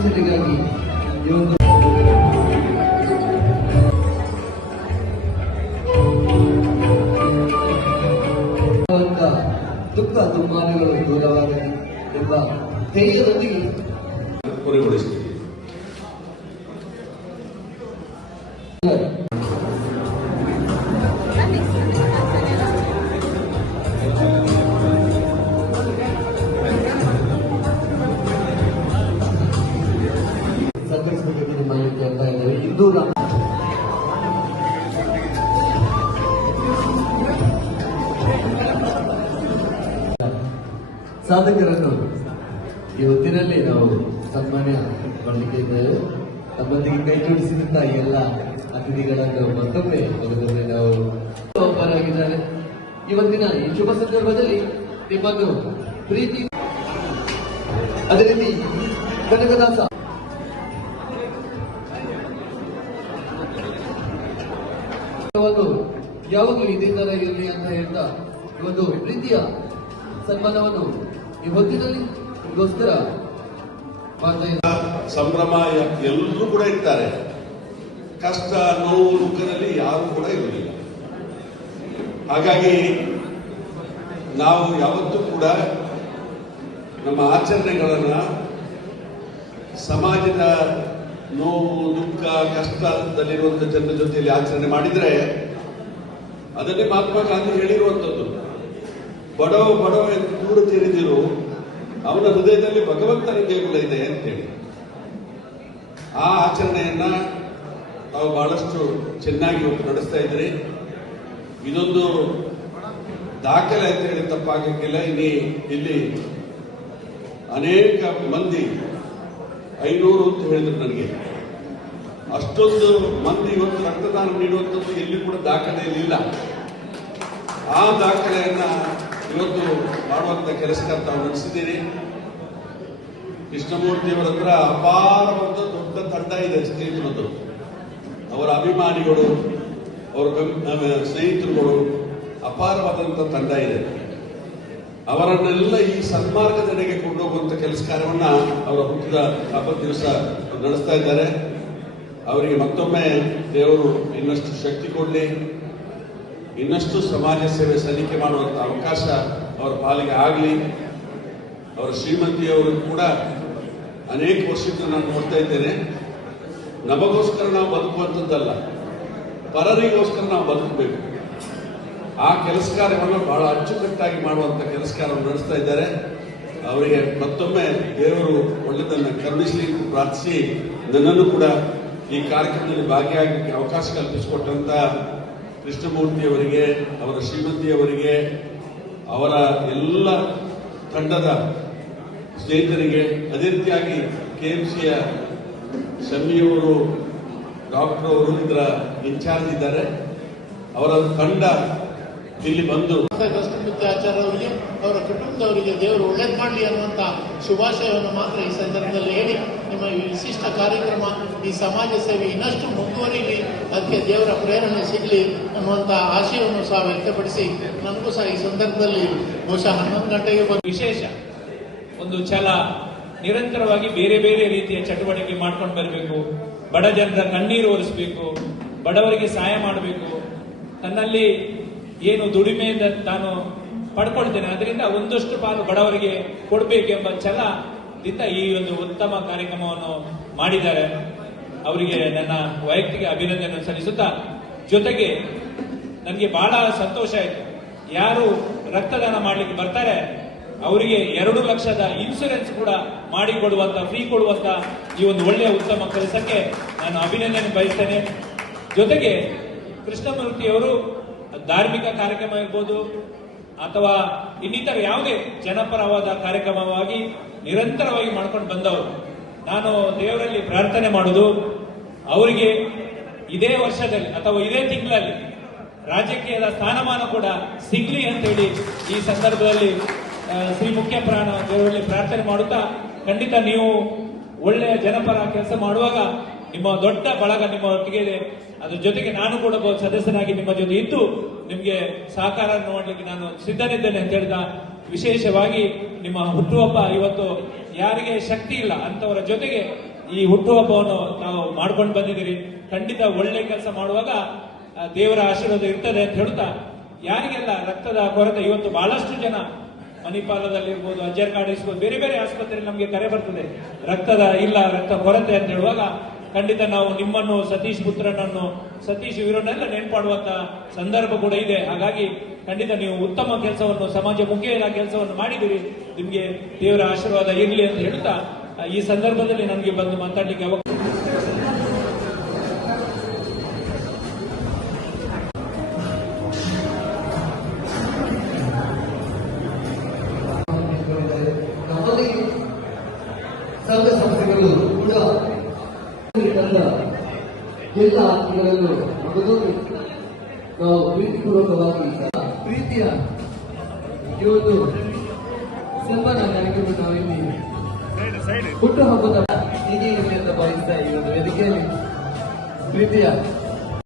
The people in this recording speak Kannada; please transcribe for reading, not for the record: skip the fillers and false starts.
ಆಲೋಚನೆಗಾಗಿ ಈ ಒಂದು ದುಃಖ ದುಮ್ಮಾನಗಳು ದೂರವಾಗಲಿ ಎಂಬ ಧ್ಯೇಯದೊಂದಿಗೆ ಕೊನೆಗೊಳಿಸುತ್ತೀವಿ. ಸಂತರಿಸಬೇಕು ನಿಮ್ಮಲ್ಲಿ ಕೇಳ್ತಾ ಇದ್ದೇವೆ. ಇಂದು ಸಾಧಕರನ್ನು ಈ ಹೊತ್ತಿನಲ್ಲಿ ನಾವು ಸನ್ಮಾನ ಮಾಡಲಿಕ್ಕೆ ಇದ್ದೇವೆ. ನಮ್ಮೊಂದಿಗೆ ಕೈ ಜೋಡಿಸಿದಂತ ಎಲ್ಲ ಅತಿಥಿಗಳನ್ನು ಮತ್ತೊಮ್ಮೆ ಮೊದಲನೇ ನಾವು ಒಬ್ಬರಾಗಿದ್ದಾರೆ. ಇವತ್ತಿನ ಈ ಶುಭ ಸಂದರ್ಭದಲ್ಲಿ ನಿಮ್ಮನ್ನು ಪ್ರೀತಿ ಅದೇ ರೀತಿ ಕನಕದಾಸ ಯಾವಾಗಲೂ ಇದೇ ತರ ಇರಲಿ ಅಂತ ಹೇಳ್ತಾ ಇವತ್ತು ಪ್ರೀತಿಯ ಸನ್ಮಾನವನ್ನು ಈ ಹೊತ್ತಿನಲ್ಲಿ ಗೋಸ್ಕರ ಸಂಭ್ರಮ ಎಲ್ಲರೂ ಕೂಡ ಇರ್ತಾರೆ. ಕಷ್ಟ ನೋವು ದುಃಖದಲ್ಲಿ ಯಾರು ಕೂಡ ಇರಲಿಲ್ಲ. ಹಾಗಾಗಿ ನಾವು ಯಾವತ್ತೂ ಕೂಡ ನಮ್ಮ ಆಚರಣೆಗಳನ್ನ ಸಮಾಜದ ನೋವು ದುಃಖ ಕಷ್ಟದಲ್ಲಿರುವಂತಹ ಜನರ ಜೊತೆಯಲ್ಲಿ ಆಚರಣೆ ಮಾಡಿದ್ರೆ ಅದನ್ನೇ ಮಹಾತ್ಮ ಗಾಂಧಿ ಹೇಳಿರುವಂಥದ್ದು. ಬಡವ ಬಡವ ಎಂದು ದೂರ ತಿಳಿದಿರು, ಅವನ ಹೃದಯದಲ್ಲಿ ಭಗವಂತನ ದೇಗುಲ ಇದೆ ಅಂತೇಳಿ. ಆ ಆಚರಣೆಯನ್ನ ನಾವು ಬಹಳಷ್ಟು ಚೆನ್ನಾಗಿ ನಡೆಸ್ತಾ ಇದ್ರಿ. ಇದೊಂದು ದಾಖಲೆ ಅಂತ ಹೇಳಿ ತಪ್ಪಾಗಕ್ಕಿಲ್ಲ. ಇಲ್ಲಿ ಅನೇಕ ಮಂದಿ 500 ಅಂತ ಹೇಳಿದ್ರು ನನಗೆ. ಅಷ್ಟೊಂದು ಮಂದಿ ಇವತ್ತು ರಕ್ತದಾನ ನೀಡುವಂಥದ್ದು ಎಲ್ಲಿ ಕೂಡ ದಾಖಲೆಯಲ್ಲಿ ಇಲ್ಲ. ಆ ದಾಖಲೆಯನ್ನ ಇವತ್ತು ಮಾಡುವಂತ ಕೆಲಸಕ್ಕೆ ತಾವು ನಡೆಸಿದ್ದೀರಿ. ಕೃಷ್ಣಮೂರ್ತಿಯವರ ಹತ್ರ ಅಪಾರವಾದ ದೊಡ್ಡ ತಂಡ ಇದೆ. ಸ್ನೇಹಿತರದ್ದು, ಅವರ ಅಭಿಮಾನಿಗಳು, ಅವರ ಸ್ನೇಹಿತರುಗಳು, ಅಪಾರವಾದಂತ ತಂಡ ಇದೆ. ಅವರನ್ನೆಲ್ಲ ಈ ಸನ್ಮಾರ್ಗದೆಡೆಗೆ ಕೊಂಡೋಗುವಂತ ಕೆಲಸ ಕಾರ್ಯವನ್ನ ಅವರ ಹುಟ್ಟಿದ ಹಬ್ಬದ ದಿವಸ ನಡೆಸ್ತಾ ಇದ್ದಾರೆ. ಅವರಿಗೆ ಮತ್ತೊಮ್ಮೆ ದೇವರು ಇನ್ನಷ್ಟು ಶಕ್ತಿ ಕೊಡಲಿ, ಇನ್ನಷ್ಟು ಸಮಾಜ ಸೇವೆ ಸಲ್ಲಿಕೆ ಮಾಡುವಂತ ಅವಕಾಶ ಅವರ ಪಾಲಿಗೆ ಆಗಲಿ. ಅವರ ಶ್ರೀಮತಿಯವರು ಕೂಡ ಅನೇಕ ವರ್ಷದಿಂದ ನಾನು ನೋಡ್ತಾ ಇದ್ದೇನೆ. ನಮಗೋಸ್ಕರ ನಾವು ಬದುಕುವಂಥದ್ದಲ್ಲ, ಪರರಿಗೋಸ್ಕರ ನಾವು ಬದುಕಬೇಕು. ಆ ಕೆಲಸ ಕಾರ್ಯವನ್ನು ಬಹಳ ಅಚ್ಚುಕಟ್ಟಾಗಿ ಮಾಡುವಂತ ಕೆಲಸ ಕಾರ್ಯವನ್ನು ನಡೆಸ್ತಾ ಇದ್ದಾರೆ. ಅವರಿಗೆ ಮತ್ತೊಮ್ಮೆ ದೇವರು ಒಳ್ಳೆದನ್ನು ಕರುಣಿಸಲಿ ಪ್ರಾರ್ಥಿಸಿ, ನನ್ನನ್ನು ಕೂಡ ಈ ಕಾರ್ಯಕ್ರಮದಲ್ಲಿ ಭಾಗಿಯಾಗಲಿಕ್ಕೆ ಅವಕಾಶ ಕಲ್ಪಿಸಿಕೊಟ್ಟಂತ ಕೃಷ್ಣಮೂರ್ತಿಯವರಿಗೆ, ಅವರ ಶ್ರೀಮತಿಯವರಿಗೆ, ಅವರ ಎಲ್ಲ ತಂಡದ ಸ್ನೇಹಿತರಿಗೆ, ಅದೇ ರೀತಿಯಾಗಿ KMCಯ ಶಮಿಯವರು, ಡಾಕ್ಟರ್ ಅವರು ಇದರ ಇನ್ಚಾರ್ಜ್ ಇದ್ದಾರೆ. ಅವರ ತಂಡ ಇಲ್ಲಿ ಬಂದು ಆಚಾರ್ಯವರಿಗೆ, ಅವರ ಕುಟುಂಬದವರಿಗೆ ದೇವರು ಒಳ್ಳೇದು ಮಾಡಲಿ ಅನ್ನುವಂಥ ಶುಭಾಶಯವನ್ನು ಮಾತ್ರ ಈ ಸಂದರ್ಭದಲ್ಲಿ ಹೇಳಿ, ನಿಮ್ಮ ಈ ವಿಶಿಷ್ಟ ಕಾರ್ಯಕ್ರಮ, ಈ ಸಮಾಜ ಸೇವೆ ಇನ್ನಷ್ಟು ಮುಂದುವರಿಲಿ, ಅದಕ್ಕೆ ದೇವರ ಪ್ರೇರಣೆ ಸಿಗಲಿ ಅನ್ನುವಂಥ ಆಶಯವನ್ನು ಸಹ ವ್ಯಕ್ತಪಡಿಸಿ, ನನಗೂ ಸಹ ಈ ಸಂದರ್ಭದಲ್ಲಿ ಬಹುಶಃ 11 ಗಂಟೆಗೆ ವಿಶೇಷ ಒಂದು ಛಲ, ನಿರಂತರವಾಗಿ ಬೇರೆ ಬೇರೆ ರೀತಿಯ ಚಟುವಟಿಕೆ ಮಾಡ್ಕೊಂಡು ಬರಬೇಕು, ಬಡ ಜನರ ಕಣ್ಣೀರು ಒರೆಸಬೇಕು, ಬಡವರಿಗೆ ಸಹಾಯ ಮಾಡಬೇಕು, ತನ್ನಲ್ಲಿ ಏನು ದುಡಿಮೆಯಿಂದ ತಾನು ಪಡ್ಕೊಳ್ತೇನೆ ಅದರಿಂದ ಒಂದಷ್ಟು ಪಾಲು ಬಡವರಿಗೆ ಕೊಡಬೇಕೆಂಬ ಛಲದಿಂದ ಈ ಒಂದು ಉತ್ತಮ ಕಾರ್ಯಕ್ರಮವನ್ನು ಮಾಡಿದ್ದಾರೆ. ಅವರಿಗೆ ನನ್ನ ವೈಯಕ್ತಿಕ ಅಭಿನಂದನೆ ಸಲ್ಲಿಸುತ್ತಾ, ಜೊತೆಗೆ ನನಗೆ ಬಹಳ ಸಂತೋಷ ಆಯಿತು, ಯಾರು ರಕ್ತದಾನ ಮಾಡಲಿಕ್ಕೆ ಬರ್ತಾರೆ ಅವರಿಗೆ 2 ಲಕ್ಷದ ಇನ್ಸೂರೆನ್ಸ್ ಕೂಡ ಮಾಡಿಕೊಡುವಂತ, ಫ್ರೀ ಕೊಡುವಂತ ಈ ಒಂದು ಒಳ್ಳೆಯ ಉತ್ತಮ ಕೆಲಸಕ್ಕೆ ನಾನು ಅಭಿನಂದನೆ ಬಯಸ್ತೇನೆ. ಜೊತೆಗೆ ಕೃಷ್ಣಮೂರ್ತಿಯವರು ಧಾರ್ಮಿಕ ಕಾರ್ಯಕ್ರಮ ಇರ್ಬೋದು ಅಥವಾ ಇನ್ನಿತರ ಯಾವುದೇ ಜನಪರವಾದ ಕಾರ್ಯಕ್ರಮವಾಗಿ ನಿರಂತರವಾಗಿ ಮಾಡ್ಕೊಂಡು ಬಂದವರು. ನಾನು ದೇವರಲ್ಲಿ ಪ್ರಾರ್ಥನೆ ಮಾಡುವುದು, ಅವರಿಗೆ ಇದೇ ವರ್ಷದಲ್ಲಿ ಅಥವಾ ಇದೇ ತಿಂಗಳಲ್ಲಿ ರಾಜಕೀಯದ ಸ್ಥಾನಮಾನ ಕೂಡ ಸಿಗ್ಲಿ ಅಂತೇಳಿ ಈ ಸಂದರ್ಭದಲ್ಲಿ ಶ್ರೀ ಮುಖ್ಯ ಪ್ರಾಣ ದೇವರಲ್ಲಿ ಪ್ರಾರ್ಥನೆ ಮಾಡುತ್ತಾ, ಖಂಡಿತ ನೀವು ಒಳ್ಳೆಯ ಜನಪರ ಕೆಲಸ ಮಾಡುವಾಗ ನಿಮ್ಮ ದೊಡ್ಡ ಬಳಗ ನಿಮ್ಮ ಒಟ್ಟಿಗೆ ಇದೆ. ಅದ್ರ ಜೊತೆಗೆ ನಾನು ಕೂಡ ಸದಸ್ಯನಾಗಿ ನಿಮ್ಮ ಜೊತೆ ಇದ್ದು ನಿಮಗೆ ಸಹಕಾರ ನೋಡ್ಲಿಕ್ಕೆ ನಾನು ಸಿದ್ಧನಿದ್ದೇನೆ ಅಂತ ಹೇಳಿದ. ವಿಶೇಷವಾಗಿ ನಿಮ್ಮ ಹುಟ್ಟುಹಬ್ಬ ಇವತ್ತು ಯಾರಿಗೆ ಶಕ್ತಿ ಇಲ್ಲ ಅಂತವರ ಜೊತೆಗೆ ಈ ಹುಟ್ಟುಹಬ್ಬವನ್ನು ನಾವು ಮಾಡ್ಕೊಂಡು ಬಂದಿದ್ದೀರಿ. ಖಂಡಿತ ಒಳ್ಳೆ ಕೆಲಸ ಮಾಡುವಾಗ ದೇವರ ಆಶೀರ್ವಾದ ಇರ್ತದೆ ಅಂತ ಹೇಳ್ತಾ, ಯಾರಿಗೆಲ್ಲ ರಕ್ತದ ಕೊರತೆ, ಇವತ್ತು ಬಹಳಷ್ಟು ಜನ ಮಣಿಪಾಲದಲ್ಲಿರ್ಬೋದು, ಅಜ್ಜರ್ ಕಾಡಿಸ್ಬೋದು, ಬೇರೆ ಬೇರೆ ಆಸ್ಪತ್ರೆ ನಮಗೆ ಕರೆ ಬರ್ತದೆ, ರಕ್ತ ಕೊರತೆ ಅಂತ ಹೇಳುವಾಗ ಖಂಡಿತ ನಾವು ನಿಮ್ಮನ್ನು, ಸತೀಶ್ ಪುತ್ರನನ್ನು, ಸತೀಶ್ ಇವರನ್ನೆಲ್ಲ ನೆನಪಾಡುವಂತ ಸಂದರ್ಭ ಕೂಡ ಇದೆ. ಹಾಗಾಗಿ ಖಂಡಿತ ನೀವು ಉತ್ತಮ ಕೆಲಸವನ್ನು, ಸಮಾಜಮುಖಿಯಾದ ಕೆಲಸವನ್ನು ಮಾಡಿದಿರಿ. ನಿಮಗೆ ದೇವರ ಆಶೀರ್ವಾದ ಇರಲಿ ಅಂತ ಹೇಳ್ತಾ ಈ ಸಂದರ್ಭದಲ್ಲಿ ನನಗೆ ಬಂದು ಮಾತಾಡ್ಲಿಕ್ಕೆ ಅವಕಾಶ. ನಮ್ಮಲ್ಲಿ ಸಂಘ ಸಂಸ್ಥೆಗಳು ಕೂಡ ಎಲ್ಲ ಆತ್ಮೀಯರನ್ನು ಮಗದೊಂದು ನಾವು ಪ್ರೀತಿಪೂರ್ವಕವಾಗಿ ಪ್ರೀತಿಯ ಈ ಒಂದು ಸನ್ಮಾನ ಕಾರ್ಯಕ್ರಮ ನಾವಿಲ್ಲಿ ಹುಟ್ಟುಹಬ್ಬದ ಹೀಗೆ ಇರಲಿ ಅಂತ ಭಾವಿಸ್ತಾ ಈ ಒಂದು ವೇದಿಕೆಯಲ್ಲಿ ಪ್ರೀತಿಯ